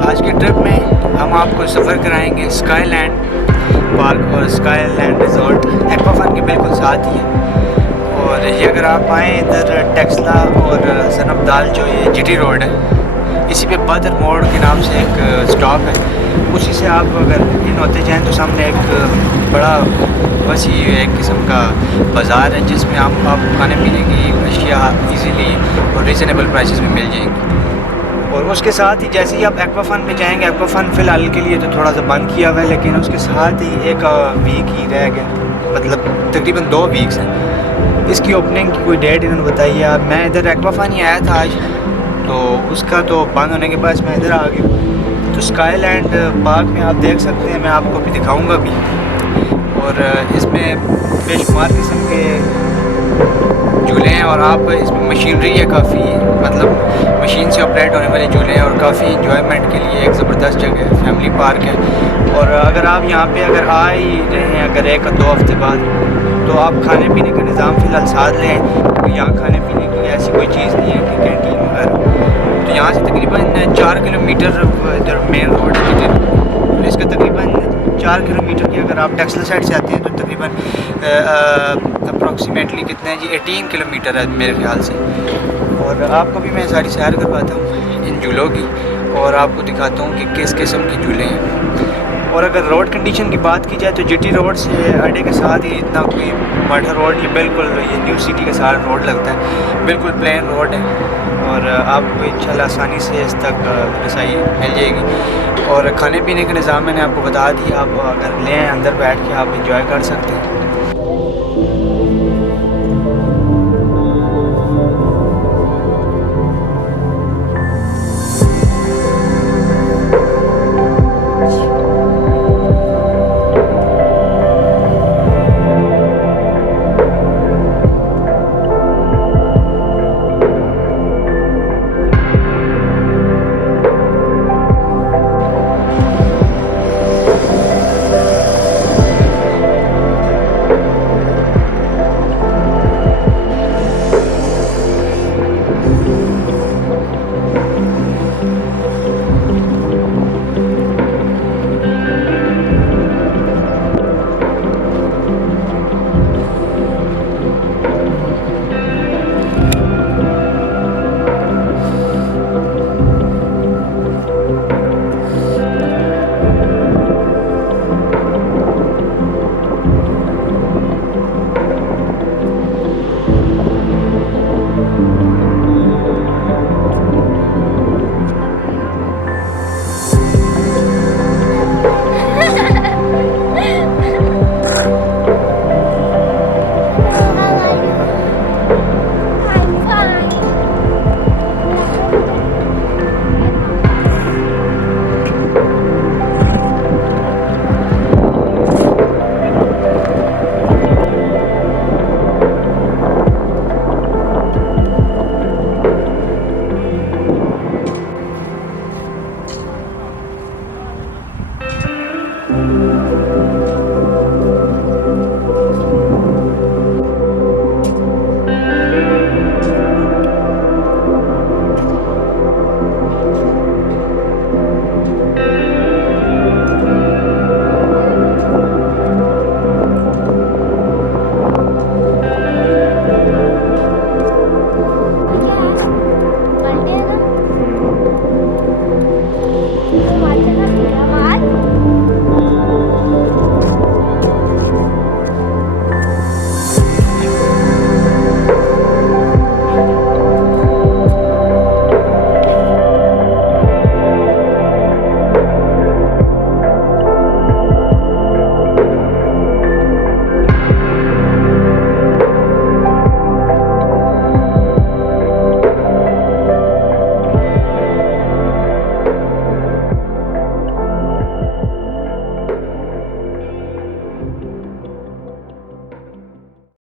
आज की ट्रिप में हम आपको सफ़र कराएंगे स्काईलैंड पार्क और स्काईलैंड रिजॉर्ट एक्वाफन के बिल्कुल साथ ही है। और ये अगर आप आएँ इधर टेक्सला और सनबदाल जो ये जीटी रोड है, इसी पे बदर मोड़ के नाम से एक स्टॉप है, उसी से आप अगर इन होते जाएँ तो सामने एक बड़ा वसी एक किस्म का बाज़ार है जिसमें आप खाने पीने की अशिया इजीली और रीज़नेबल प्राइसेस में मिल जाएंगी। और उसके साथ ही जैसे ही आप एक्वाफन पे जाएंगे, एक्वाफन फ़िलहाल के लिए तो थोड़ा सा बंद किया हुआ है, लेकिन उसके साथ ही एक वीक ही रह गया, मतलब तकरीबन 2 वीक्स हैं। इसकी ओपनिंग की कोई डेट इन्होंने बताई है। मैं इधर एक्वाफन ही आया था आज, तो उसका तो बंद होने के बाद मैं इधर आ गया। तो स्काईलैंड पार्क में आप देख सकते हैं, मैं आपको भी दिखाऊँगा भी। और इसमें बेशुमार किस्म के झूले हैं और आप इसमें मशीनरी है काफ़ी, मतलब मशीन से ऑपरेट होने वाले झूले हैं और काफ़ी इंजॉयमेंट के लिए एक ज़बरदस्त जगह है, फैमिली पार्क है। और अगर आप यहाँ पे अगर आ ही रहे हैं अगर 1-2 हफ्ते बाद, तो आप खाने पीने का निज़ाम फ़िलहाल साथ लें, क्योंकि यहाँ खाने पीने की ऐसी कोई चीज़ नहीं है कि कैंटीन वगैरह। तो यहाँ से तकरीबन 4 किलोमीटर इधर मेन रोड है, तो इसका तकरीबन 4 किलोमीटर की, अगर आप टेक्सला साइड से आते हैं तो तकरीबन अप्रॉक्सीमेटली कितने जी 18 किलोमीटर है मेरे ख्याल से। और आपको भी मैं सारी सैर करवाता हूँ इन झूलों की और आपको दिखाता हूँ कि किस किस्म के झूले हैं। और अगर रोड कंडीशन की बात की जाए तो जीटी रोड से अड्डे के साथ ही इतना कोई मर्डर रोड, ये बिल्कुल ये न्यू सिटी के साथ रोड लगता है, बिल्कुल प्लेन रोड है और आपको इंशाल्लाह आसानी से इस तक रसाई मिल जाएगी। और खाने पीने का निज़ाम मैंने आपको बता दिया, आप अगर लें अंदर बैठ के आप इंजॉय कर सकते हैं।